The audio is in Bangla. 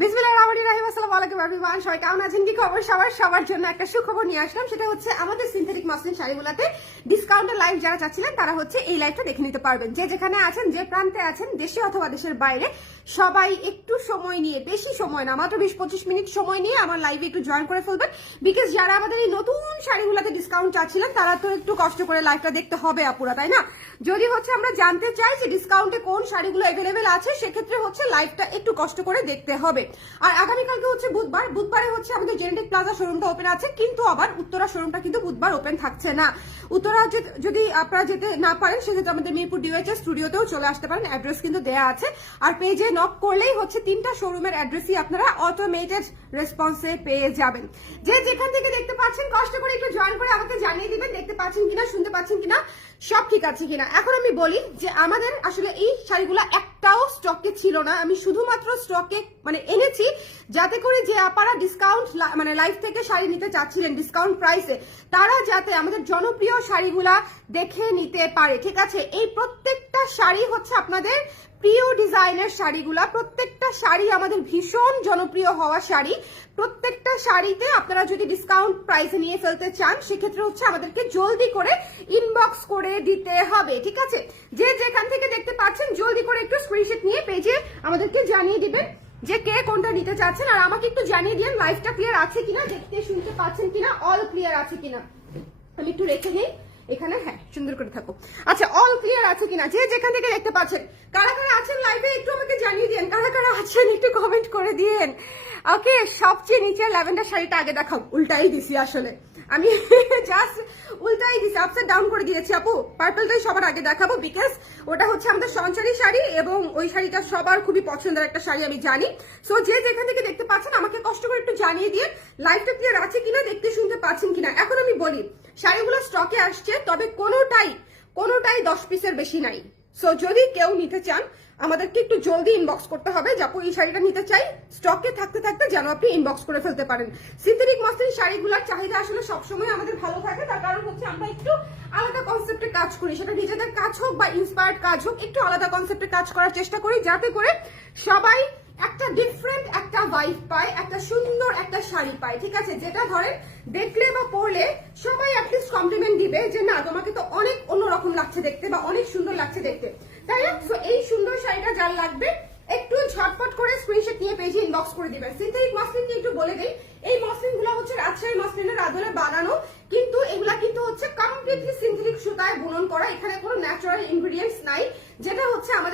বিসমিল্লাহির রহমানির রহিম। আসসালামু আলাইকুম এভরিওয়ান, সবাই কেমন আছেন? কি খবর সবার জন্য একটা সুখবর নিয়ে আসলাম। সেটা হচ্ছে আমাদের সিনথেটিক মসলিন শাড়িগুলোতে ডিসকাউন্টের লাইভ যারা চাচ্ছিলেন তারা হচ্ছে এই লাইভটা দেখে নিতে পারবেন। যে যেখানে আছেন, যে প্রান্তে আছেন, দেশে অথবা দেশের বাইরে, সবাই একটু সময় নিয়ে, বেশি সময় না, মাত্র 20-25 মিনিট সময় নিয়ে আমার লাইভে একটু জয়েন করে ফেলবেন। বিকজ যারা আমাদের এই নতুন শাড়িগুলোতে ডিসকাউন্ট চাচ্ছিলেন তারা তো একটু কষ্ট করে লাইভটা দেখতে হবে আপুরা, তাই না? যদি হচ্ছে আমরা জানতে চাই যে ডিসকাউন্টে কোন শাড়িগুলো অ্যাভেলেবেল আছে, সেক্ষেত্রে হচ্ছে লাইভটা একটু কষ্ট করে দেখতে হবে। আর আগামীকালকে হচ্ছে বুধবারে হচ্ছে আমাদের জেনেটিক প্লাজা শোরুমটা ওপেন আছে, কিন্তু আবার উত্তরা শোরুমটা কিন্তু বুধবার ওপেন থাকছে না। উত্তরা যদি আপনারা যেতে না পারেন, সেক্ষেত্রে আমাদের মিরপুর ডিওএইচএস স্টুডিওতেও চলে আসতে পারেন, অ্যাড্রেস কিন্তু দেয়া আছে। আর পেজে নক করলেই হচ্ছে 3টা শোরুমের অ্যাড্রেসই আপনারা অটোমেটেড রেসপন্সে পেয়ে যাবেন। যে যেখান থেকে দেখতে পাচ্ছেন কষ্ট করে একটু জয়েন করে আমাকে জানিয়ে দিবেন দেখতে পাচ্ছেন কিনা, শুনতে পাচ্ছেন কিনা, সব ঠিক আছে কিনা। এখন আমি বলি যে আমাদের আসলে এই শাড়িগুলো একটাও স্টকে ছিল না। আমি শুধুমাত্র স্টকে এনেছি যাতে করে যে আপনারা ডিসকাউন্ট লাইভ থেকে শাড়ি নিতে চাচ্ছিলেন ডিসকাউন্ট প্রাইসে, তারা যাতে আমাদের জনপ্রিয় শাড়িগুলা দেখে নিতে পারে। ঠিক আছে, এই প্রত্যেকটা শাড়ি হচ্ছে আপনাদের প্রিয় ডিজাইনের শাড়িগুলা, প্রত্যেকটা শাড়ি আমাদের ভীষণ জনপ্রিয় হওয়া শাড়ি। প্রত্যেকটা শাড়িতে আপনারা যদি ডিসকাউন্ট প্রাইসে নিয়ে ফেলতে চান, সেক্ষেত্রে হচ্ছে আমাদেরকে জলদি করে ইনবক্স করে দিতে হবে। ঠিক আছে, যে যেখান থেকে দেখতে পাচ্ছেন জলদি করে একটু স্ক্রিনশট নিয়ে পেজে আমাদেরকে জানিয়ে দিবেন যে কে কোনটা নিতে চাচ্ছেন। আর আমাকে একটু জানিয়ে দিন লাইভটা ক্লিয়ার আছে কিনা, দেখতে শুনতে পাচ্ছেন কিনা, অল ক্লিয়ার আছে কিনা। আমি একটু রেখে নিই এখানে, হ্যাঁ সুন্দর করে থাকো। আচ্ছা, অল ক্লিয়ার আছে কিনা, যে যেখান থেকে দেখতে পাচ্ছেন, কারা কারা আছেন লাইভে একটু আমাকে জানিয়ে দিন, কারা কারা আছেন একটু কমেন্ট করে দিন। ওকে, সবচেয়ে নিচে ল্যাভেন্ডার শাড়িটা আগে দেখাও, উল্টাই দিছি আসলে আমি জাস্ট উল্টাই দিছি, আপসাইড ডাউন করে দিয়েছি আপু। পার্পলটাই সবার আগে দেখাবো বিকজ ওটা হচ্ছে আমাদের সঞ্চারী শাড়ি এবং ওই শাড়িটা সবার খুবই পছন্দের একটা শাড়ি আমি জানি। সো যে যেখান থেকে দেখতে পাচ্ছেন আমাকে কষ্ট করে একটু জানিয়ে দিয়ে লাইভটা ক্লিয়ার আছে কিনা, দেখতে শুনতে পাচ্ছেন কিনা। এখন আমি বলি শাড়িগুলো স্টকে আসছে, তবে কোনোটাই 10 পিসের বেশি নাই। সো যদি কেউ নিতে চান আমাদেরকে একটু জলদি ইনবক্স করতে হবে যে আপু এই শাড়িটা নিতে চাই, স্টকে থাকতে থাকতে যেন আপনি ইনবক্স করে ফেলতে পারেন। সিনথেটিক মসলিন শাড়িগুলোর চাহিদা আসলে সবসময় আমাদের ভালো থাকে, তার কারণ হচ্ছে আমরা একটু আলাদা কনসেপ্টে কাজ করি। সেটা নিজেদের কাজ হোক বা ইন্সপায়ার্ড কাজ হোক, একটু আলাদা কনসেপ্টে কাজ করার চেষ্টা করি যাতে করে সবাই একটা ডিফারেন্ট একটা ভাইব পায়, একটা সুন্দর একটা শাড়ি পায়। ঠিক আছে, যেটা ধরেন দেখলে বা পরলে সবাই অ্যাটলিস্ট কমপ্লিমেন্ট দিবে যে না তোমাকে তো অনেক অন্যরকম লাগছে দেখতে বা অনেক সুন্দর লাগছে দেখতে, তাই না? তো এই সুন্দর শাড়িটা যার লাগবে একটু ঝটপট করে স্ক্রিনশট নিয়ে পেজে ইনবক্স করে দিবেন। সিনথেটিক মসলিন একটু বলে দেই, এই মসলিনগুলো হচ্ছে রাজশাহী মসলিনের আদলে বানানো, কিন্তু এগুলা কিন্তু হচ্ছে কমপ্লিটলি সিনথেটিক সুতায় বুনন করা। এখানে কোনো ন্যাচারাল ইনগ্রেডিয়েন্টস নাই, যেটা হচ্ছে আমাদের